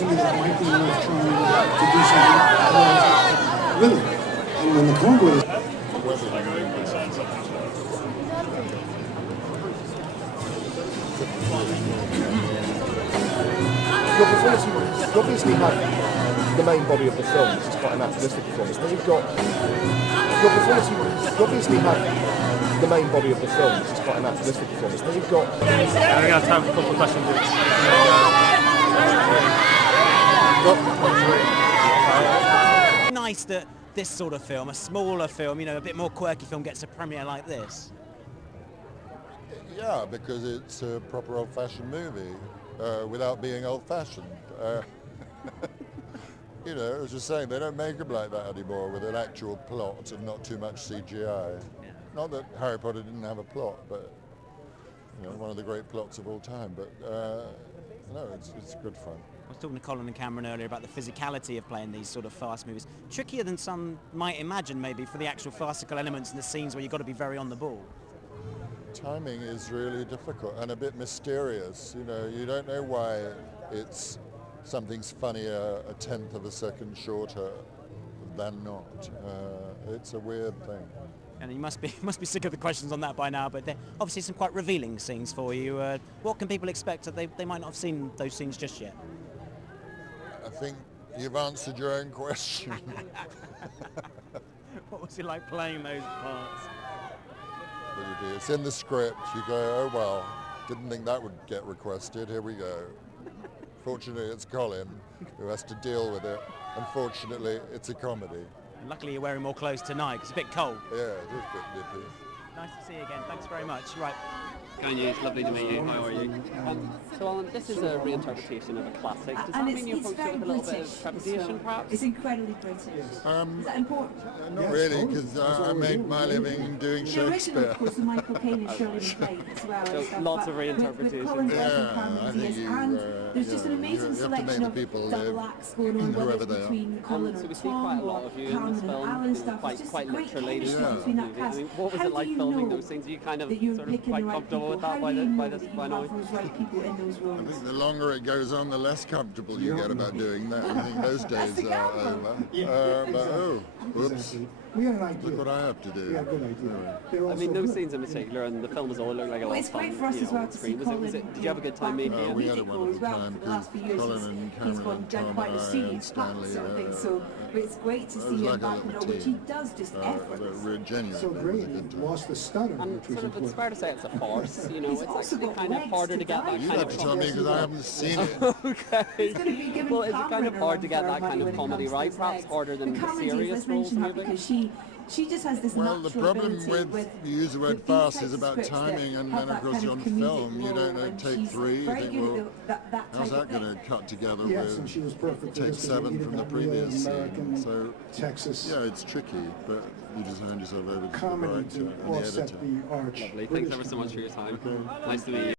to me that might be worth trying to do something with it. And when the Congo is... Your performance, you obviously have the main body of the film, which is quite a naturalistic performance. Then you've got your performance, you obviously have the main body of the film, which is quite a naturalistic performance. Then you've got... We're going to have time for a couple of questions. Nice that this sort of film, a smaller film, you know, a bit more quirky film, gets a premiere like this. Yeah, because it's a proper old-fashioned movie without being old-fashioned. You know, I was just saying, they don't make them like that anymore with an actual plot and not too much CGI. Yeah. Not that Harry Potter didn't have a plot, but you know, one of the great plots of all time. But no, it's good fun. I was talking to Colin and Cameron earlier about the physicality of playing these sort of fast movies. Trickier than some might imagine, maybe, for the actual farcical elements and the scenes where you've got to be very on the ball. Timing is really difficult and a bit mysterious. You know, you don't know why something's funnier a tenth of a second shorter than not. It's a weird thing. And you must be sick of the questions on that by now, but they're obviously some quite revealing scenes for you. What can people expect that they might not have seen those scenes just yet? I think you've answered your own question. What was it like playing those parts? It's in the script. You go, oh well, didn't think that would get requested. Here we go. Fortunately, it's Colin who has to deal with it. Unfortunately, it's a comedy. And luckily, you're wearing more clothes tonight because it's a bit cold. Yeah, it is a bit nippy. Nice to see you again. Thanks very much. Right. Kanye, it's lovely to meet you. How are you? So Alan, this is a reinterpretation of a classic. Does that mean you approach it with a little bit of trepidation, perhaps? It's incredibly British. Is that important? Not really, because I made my living doing The original, Shakespeare. of course, the Michael Caine and Shirley MacLaine as well. So and stuff, lots but of reinterpretations. with Colin Yeah, I think you, and there's just an you amazing have to selection make the of people double live, acts going on, whether whoever it's they are. between Colin So or we see quite a Tom lot or of you in Carmen this and film, Alan stuff. quite It's just quite great literally. chemistry Yeah. between that cast. I mean, what was How it like do you filming know those scenes? Are you kind of that you're sort of picking quite the right comfortable people? with that How by do you know this that by you now? have those right people in those I roles? think the longer it goes on, the less comfortable you get about doing that. I think those days are over. But oh, whoops. We had an idea. Look what I have to do. Yeah, good idea. I mean, those scenes in particular, and the film as all look like a lot of It's fun. great for us you as know, well on to see screen. Colin. Did you have a good time making it? We had a music wonderful as well time for the last few because years. Colin and He's Cameron gone and done Tom quite and a I stage and Stanley. sort of thing. So, but it's great to it see was him like a back in little it, which team. he does just But effortless. we're genuine. So It was great, a good he time. lost the stutter, And which was sort of, it's important. fair to say it's a farce. You know, He's it's also actually got kind of legs harder to to get die that You kind have of to tell me because I haven't seen it. Okay. He's going to be given Well, is it kind Cameron of a hard run to get for that her kind money of when it comedy comes to right? those Perhaps legs. harder than But the Cameron Diaz, serious let's roles mention her maybe? because she just has this Well, the natural problem ability with you use the word these fast types is of about scripts that timing, and have then of that course kind you're on comedic film, you role, don't know, and take she's three, you very think, good well, at that how's type that of going thing. to cut together Yes, and she was with perfect for take this because they 7 needed from the that real previous American, scene? So, Texas yeah, it's tricky, but you just hand yourself over to the comedy director to and the offset editor. the arch. Lovely. Thanks British ever so much for your time. Okay. Nice to meet you.